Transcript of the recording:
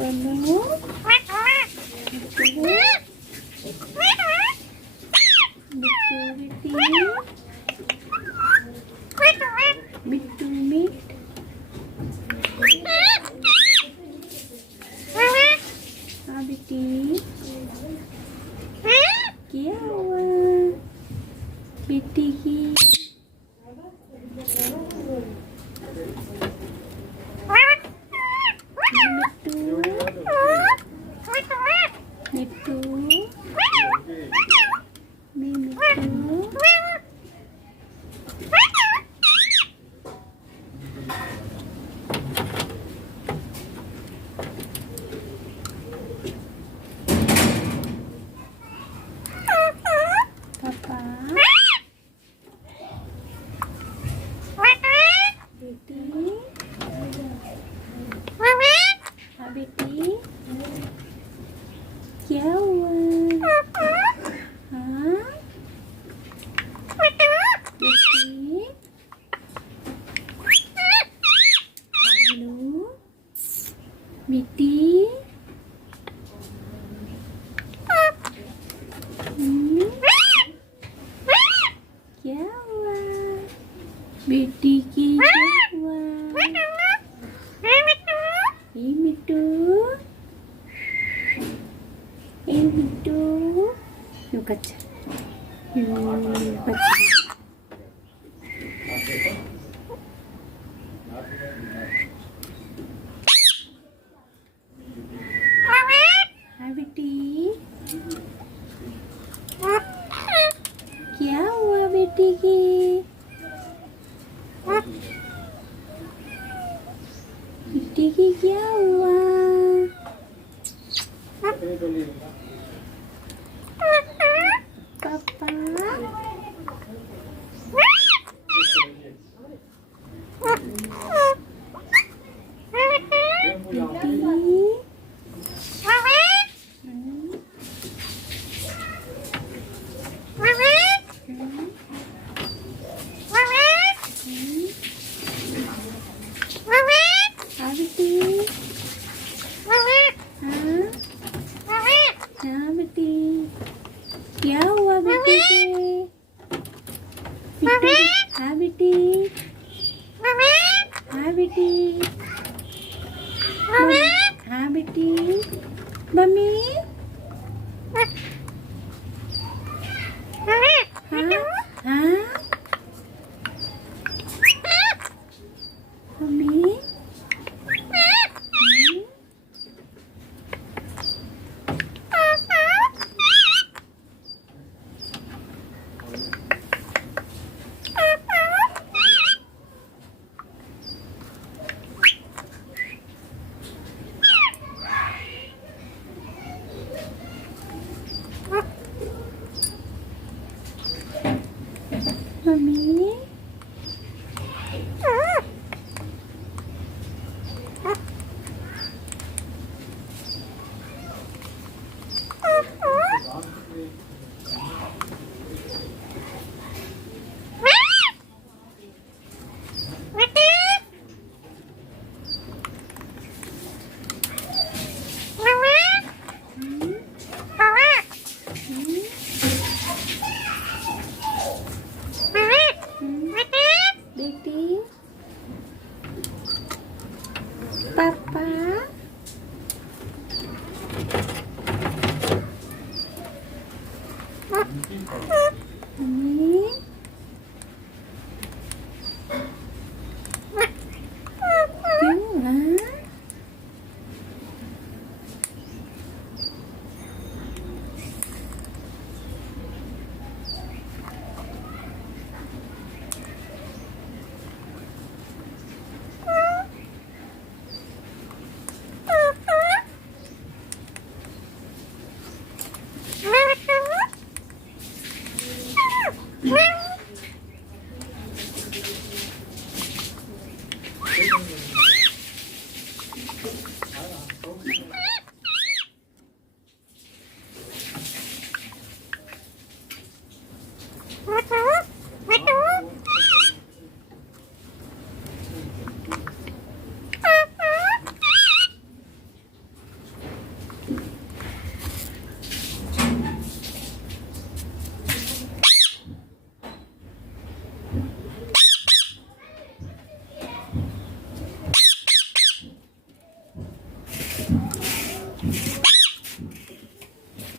बोलो मिट्टू मिट हाँ बेटी क्या हुआ बेटी की मिट्टू पापा बेटी हाँ बेटी क्या हुआ हाँ बेटी हेलो बेटी क्या हुआ बेटी की क्या हुआ ए मिट्टू yung kaca हाँ बेटी क्या हुआ बेटी की बेटी की क्या हुआ पापा हाँ बेटी क्या हुआ बेटी के हाँ बेटी हाँ बेटी हाँ बेटी मम्मी हाँ हाँ मम्मी मम्मी बेटी पापा